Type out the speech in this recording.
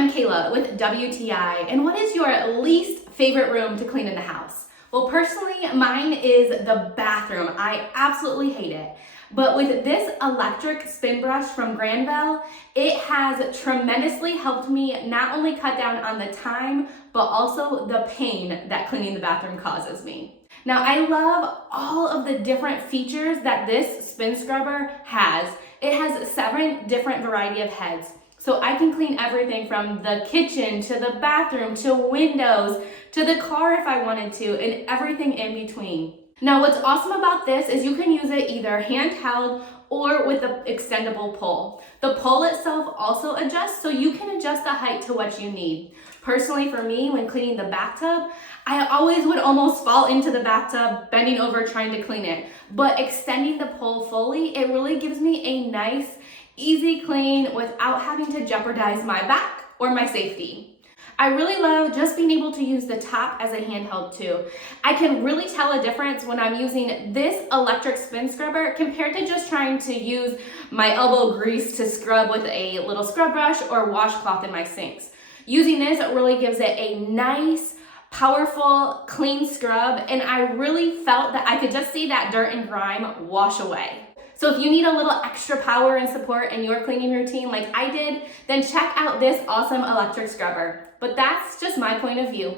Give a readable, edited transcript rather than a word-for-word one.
I'm Kayla with WTI, and what is your least favorite room to clean in the house? Well, personally, mine is the bathroom. I absolutely hate it. But with this electric spin brush from Granvell, it has tremendously helped me not only cut down on the time, but also the pain that cleaning the bathroom causes me. Now, I love all of the different features that this spin scrubber has. It has 7 different variety of heads. So I can clean everything from the kitchen to the bathroom to windows to the car if I wanted to, and everything in between. Now, what's awesome about this is you can use it either handheld or with the extendable pole. The pole itself also adjusts, so you can adjust the height to what you need. Personally, for me, when cleaning the bathtub, I always would almost fall into the bathtub, bending over trying to clean it. But extending the pole fully, it really gives me a nice, easy clean without having to jeopardize my back or my safety. I really love just being able to use the top as a handheld too. I can really tell a difference when I'm using this electric spin scrubber compared to just trying to use my elbow grease to scrub with a little scrub brush or washcloth in my sinks. Using this really gives it a nice, powerful, clean scrub, and I really felt that I could just see that dirt and grime wash away. So if you need a little extra power and support in your cleaning routine like I did, then check out this awesome electric scrubber. But that's just my point of view.